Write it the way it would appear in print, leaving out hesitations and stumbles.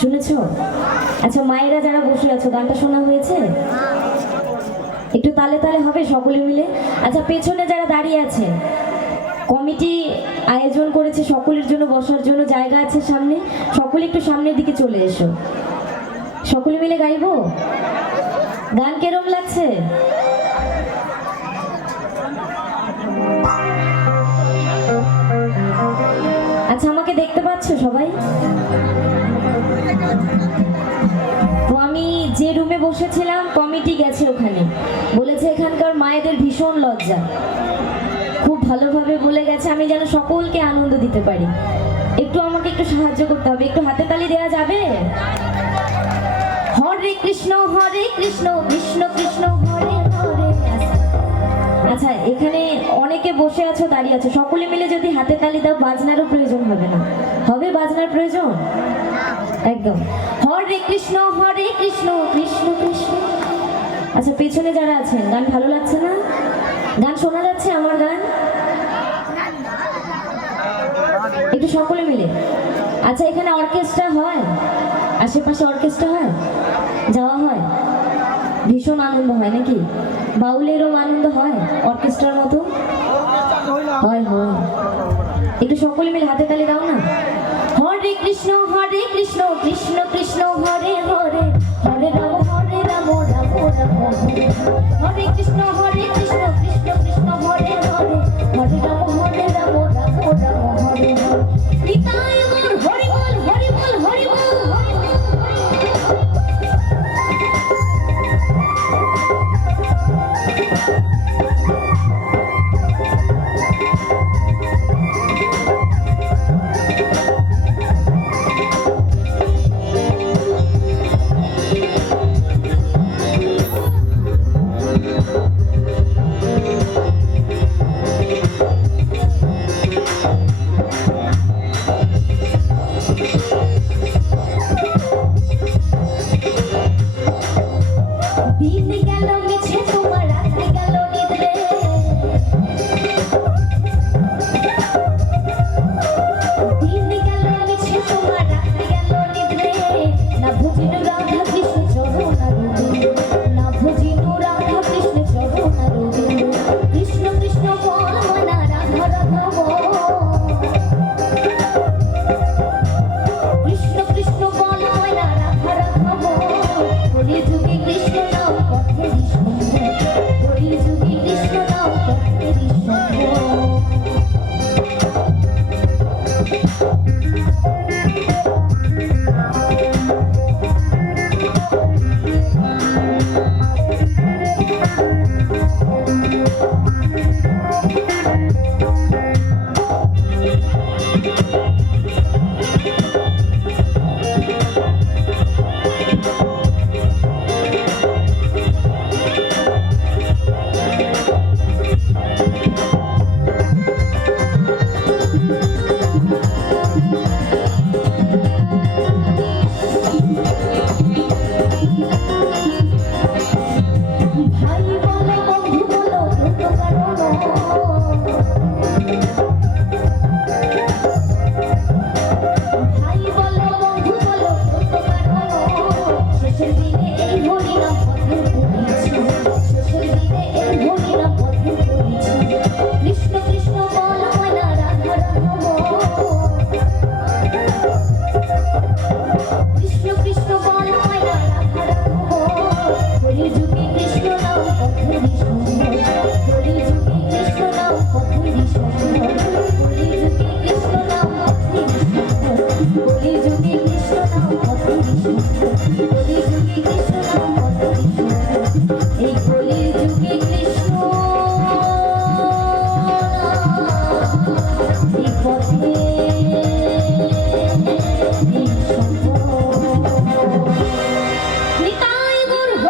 শুনেছো? আচ্ছা মায়েরা যারা বসে আছো গানটা শোনা হয়েছে? একটু তালে তালে হবে সকলে মিলে। আচ্ছা পেছনে যারা দাঁড়িয়ে আছে, কমিটি আয়োজন করেছে সকলের জন্য বসার জন্য জায়গা আছে সামনে, সকলে একটু সামনের দিকে চলে এসো। সকলে মিলে গাইবো। গান কেরম লাগছে? আচ্ছা আমাকে দেখতে পাচ্ছ সবাই? তো আমি যে রুমে বসেছিলাম কমিটি গেছে ওখানে, বলেছে এখানকার মায়েদের ভীষণ লজ্জা, খুব ভালোভাবে বলে গেছে আমি যেন সকলকে আনন্দ দিতে পারি। একটু আমাকে একটু সাহায্য করতে হবে, একটু হাতে তালি দেওয়া যাবে? হরে কৃষ্ণ কৃষ্ণ কৃষ্ণ হরে হরে। আচ্ছা এখানে অনেকে বসে আছো দাঁড়িয়ে আছো, সকলে মিলে যদি হাতে তালি দাও বাজনারও প্রয়োজন হবে না। হবে বাজনার প্রয়োজন? একদম। হরে কৃষ্ণ কৃষ্ণ কৃষ্ণ। আচ্ছা পেছনে যারা আছেন গান ভালো লাগছে না? গান শোনা যাচ্ছে আমার গান? একটু সকলে মিলে। আচ্ছা এখানে অর্কেস্ট্রা হয়? আশেপাশে অর্কেস্ট্রা হয়? যাওয়া হয়? ভীষণ আনন্দ হয় নাকি? বাউলেরও আনন্দ হয় অর্কেস্ট্রার মতো? হয় হয়। একটু সকলে মিলে হাতে তালি দাও না। হরে কৃষ্ণ কৃষ্ণ কৃষ্ণ হরে হরে, হরে রাম রাম রাম হরে। হরে কৃষ্ণ কৃষ্ণ কৃষ্ণ হরে হরে, হরে রাম রাম রাম হরে হরে। নিতাই গৌর হরি বল হরি বল হরি বল হরি বল।